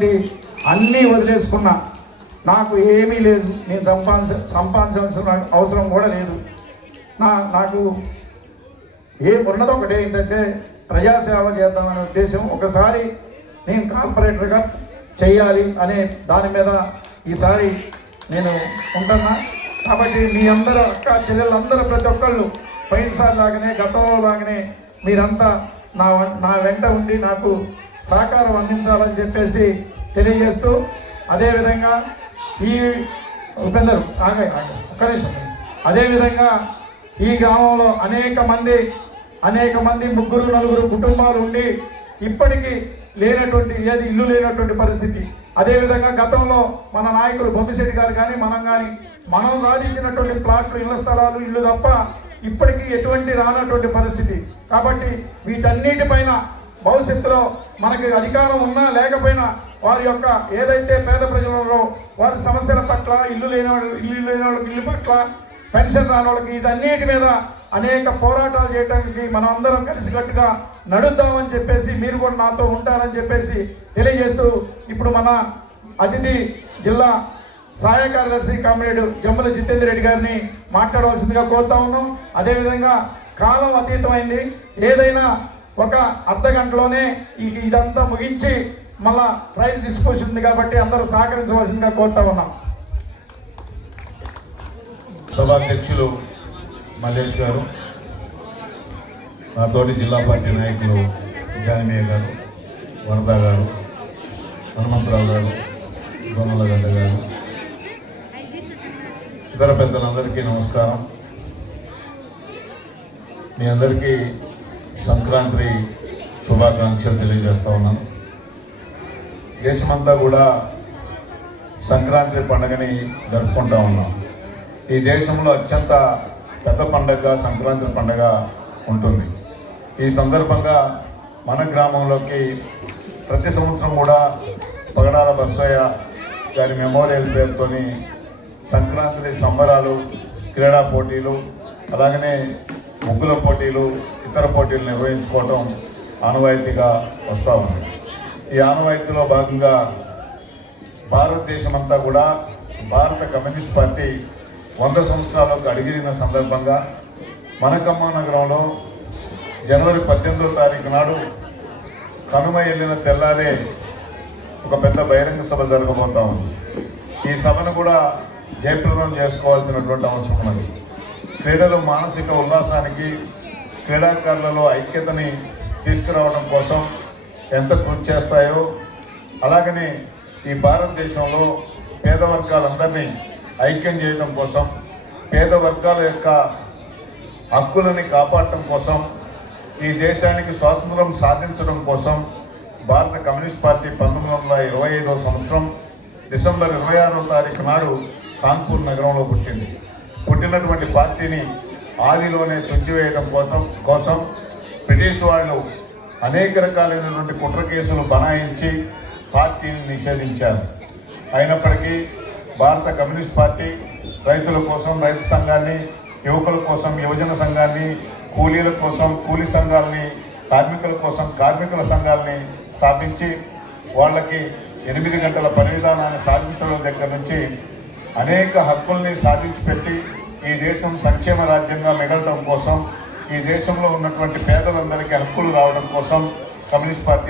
ఇట్లాంటి అన్నీ వదిలేసుకున్నా. నాకు ఏమీ లేదు, నేను సంపాదించాల్సిన అవసరం కూడా లేదు. నాకు ఏమున్నదో ఒకటే ఏంటంటే ప్రజాసేవ చేద్దామనే ఉద్దేశం. ఒకసారి నేను కార్పొరేటర్గా చేయాలి అనే దాని మీద ఈసారి నేను ఉంటున్నా. కాబట్టి మీ అందరూ అక్క చెల్లెళ్ళందరూ ప్రతి ఒక్కళ్ళు పోయినసారి లాగానే గతంలో లాగానే మీరంతా నా వెంట ఉండి నాకు సహకారం అందించాలని చెప్పేసి తెలియజేస్తూ, అదేవిధంగా ఈ ఉపేందర్ ఒక్క నిమిషం, అదేవిధంగా ఈ గ్రామంలో అనేక మంది 3-4 కుటుంబాలు ఉండి ఇప్పటికీ లేనటువంటి ఇల్లు లేనటువంటి పరిస్థితి. అదేవిధంగా గతంలో మన నాయకులు బొమ్మిశెట్టి గారు కానీ మనం సాధించినటువంటి ప్లాట్లు, ఇళ్ల స్థలాలు, ఇల్లు తప్ప ఇప్పటికీ ఎటువంటి రానటువంటి పరిస్థితి. కాబట్టి వీటన్నిటిపైన భవిష్యత్తులో మనకి అధికారం ఉన్నా లేకపోయినా వారి యొక్క ఏదైతే పేద ప్రజలలో వారి సమస్యల పట్ల, ఇల్లు లేని వాళ్ళకి ఇల్లు పట్ల, పెన్షన్ రాని వాళ్ళకి, వీటన్నిటి మీద అనేక పోరాటాలు చేయడానికి మనం అందరం కలిసికట్టుగా నడుద్దామని చెప్పేసి మీరు కూడా నాతో ఉంటారని చెప్పేసి తెలియజేస్తూ, ఇప్పుడు మన అతిథి జిల్లా సహాయ కార్యదర్శి కామ్రేడ్ జమ్మల జితేందర్ రెడ్డి గారిని మాట్లాడవలసిందిగా కోరుతా ఉన్నాం. అదేవిధంగా కాలం అతీతమైంది, ఏదైనా ఒక అర్ధ గంటలోనే ఇదంతా ముగించి మళ్ళా ప్రైజ్ డిస్పోజిషన్ ఉంది కాబట్టి అందరూ సహకరించవలసిందిగా కోరుతా ఉన్నాం. సభాధ్యక్షులు మల్లేష్ గారు, నాతోటి జిల్లా పార్టీ నాయకులు జానమయ్య గారు, వరద గారు, హనుమంతరావు గారు, గోమలగడ్డ గారు, ఇతర పెద్దలందరికీ నమస్కారం. మీ అందరికీ సంక్రాంతి శుభాకాంక్షలు తెలియజేస్తూ ఉన్నాను. దేశమంతా కూడా సంక్రాంతి పండుగని జరుపుకుంటూ ఉన్నాం. ఈ దేశంలో అత్యంత పెద్ద పండుగ సంక్రాంతి పండుగ ఉంటుంది. ఈ సందర్భంగా మన గ్రామంలోకి ప్రతి సంవత్సరం కూడా పగడాల బస్సయ్య గారి మెమోరియల్ పేరుతో సంక్రాంతి సంబరాలు, క్రీడా పోటీలు, అలాగనే ముగ్గుల పోటీలు, ఇతర పోటీలు నిర్వహించుకోవటం ఆనవాయితీగా వస్తూ ఉంది. ఈ ఆనవాయితీలో భాగంగా భారతదేశమంతా కూడా భారత కమ్యూనిస్ట్ పార్టీ 100 సంవత్సరాలకు అడిగిన సందర్భంగా మనకమ్మ నగరంలో జనవరి 18వ తారీఖు నాడు కనుమ వెళ్ళిన తెల్లారే ఒక పెద్ద బహిరంగ సభ జరగబోతా ఉంది. ఈ సభను కూడా జయప్రదం చేసుకోవాల్సినటువంటి అవసరం ఉన్నది. క్రీడలు మానసిక ఉల్లాసానికి, క్రీడాకారులలో ఐక్యతని తీసుకురావడం కోసం ఎంత కృషి చేస్తాయో, అలాగనే ఈ భారతదేశంలో పేద వర్గాలందరినీ ఐక్యం చేయడం కోసం, పేద వర్గాల యొక్క హక్కులని కాపాడటం కోసం, ఈ దేశానికి స్వాతంత్రం సాధించడం కోసం భారత కమ్యూనిస్ట్ పార్టీ 1925వ సంవత్సరం డిసెంబర్ 26వ తారీఖు నాడు కాన్పూర్ నగరంలో పుట్టినటువంటి పార్టీని ఆదిలోనే తుంచివేయడం కోసం బ్రిటిష్ వాళ్ళు అనేక రకాలైనటువంటి కుట్ర కేసులు బనాయించి పార్టీని నిషేధించారు. అయినప్పటికీ భారత కమ్యూనిస్ట్ పార్టీ రైతుల కోసం రైతు సంఘాన్ని, యువకుల కోసం యువజన సంఘాన్ని, కూలీల కోసం కూలీ సంఘాలని, కార్మికుల కోసం కార్మికుల సంఘాలని స్థాపించి వాళ్ళకి 8 గంటల పని విధానాన్ని సాధించడం దగ్గర నుంచి అనేక హక్కుల్ని సాధించి పెట్టి ఈ దేశం సంక్షేమ రాజ్యంగా మిగలడం కోసం, ఈ దేశంలో ఉన్నటువంటి పేదలందరికీ హక్కులు రావడం కోసం కమ్యూనిస్ట్ పార్టీ